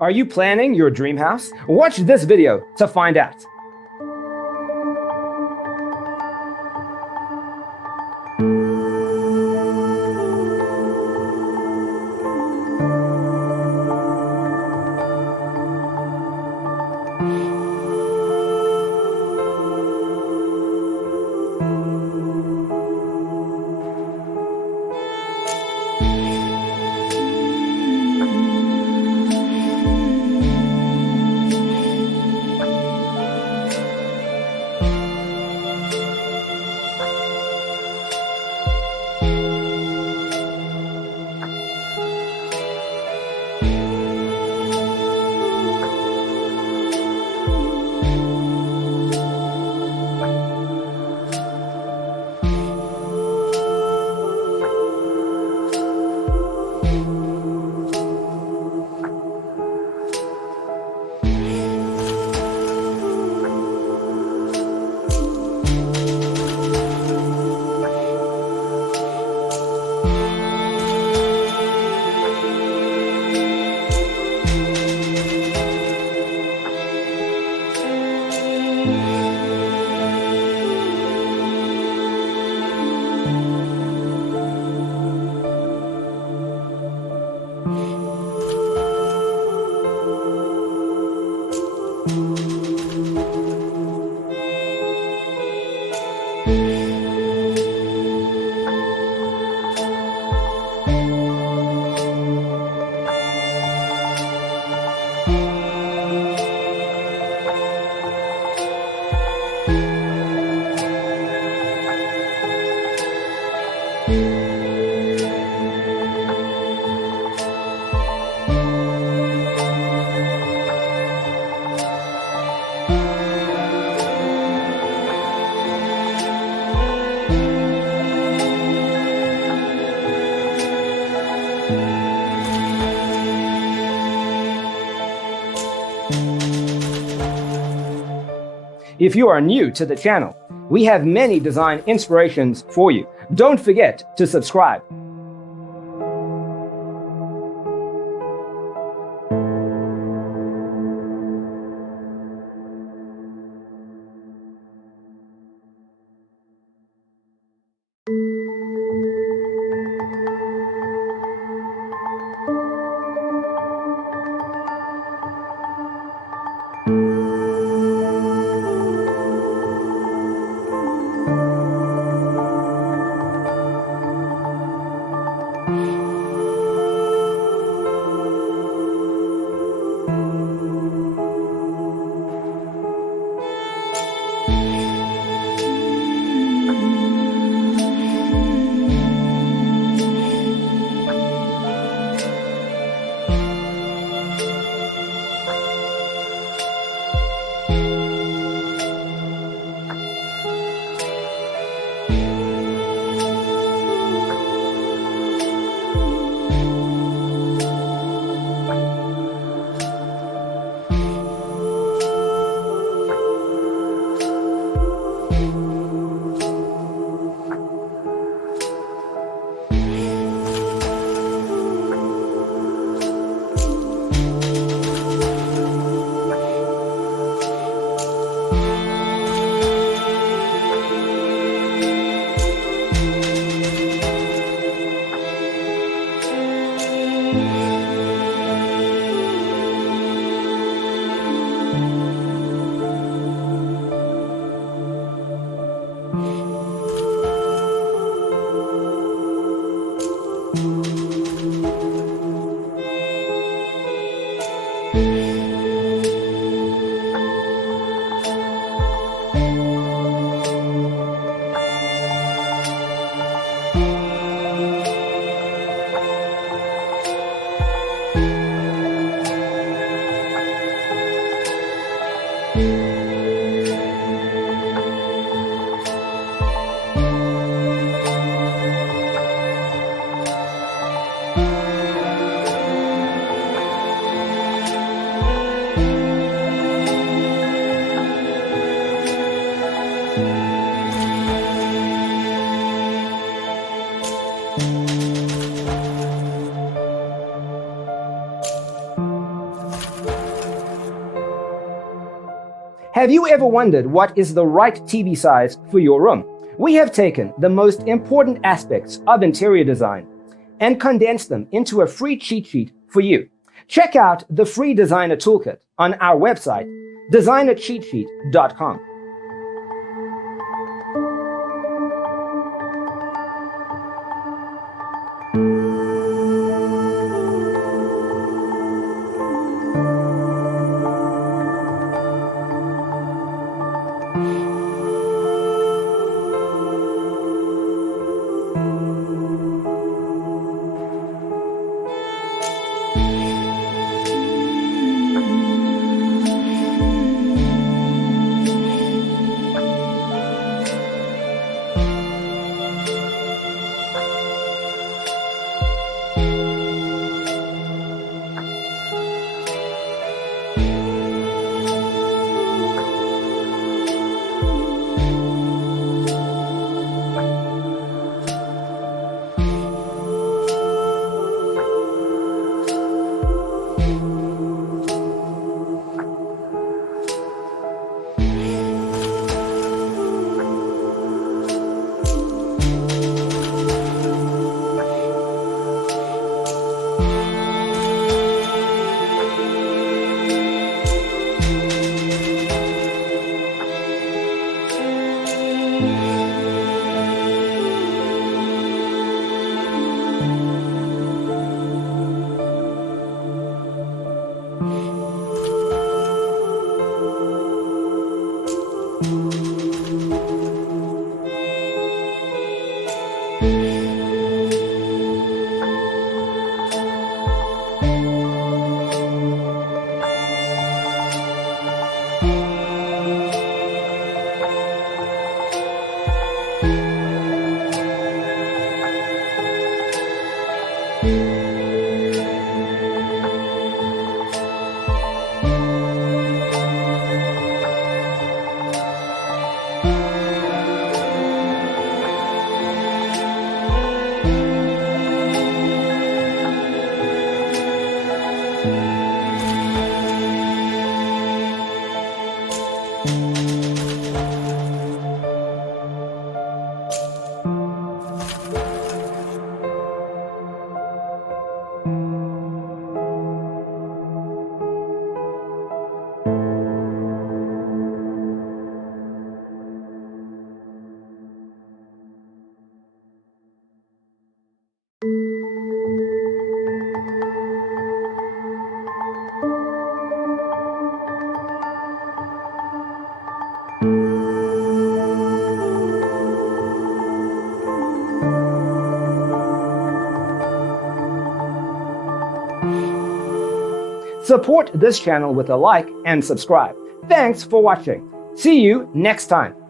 Are you planning your dream house? Watch this video to find out. If you are new to the channel, we have many design inspirations for you. Don't forget to subscribe. Have you ever wondered what is the right TV size for your room? We have taken the most important aspects of interior design and condensed them into a free cheat sheet for you. Check out the free designer toolkit on our website, designercheatsheet.com. Support this channel with a like and subscribe. Thanks for watching. See you next time.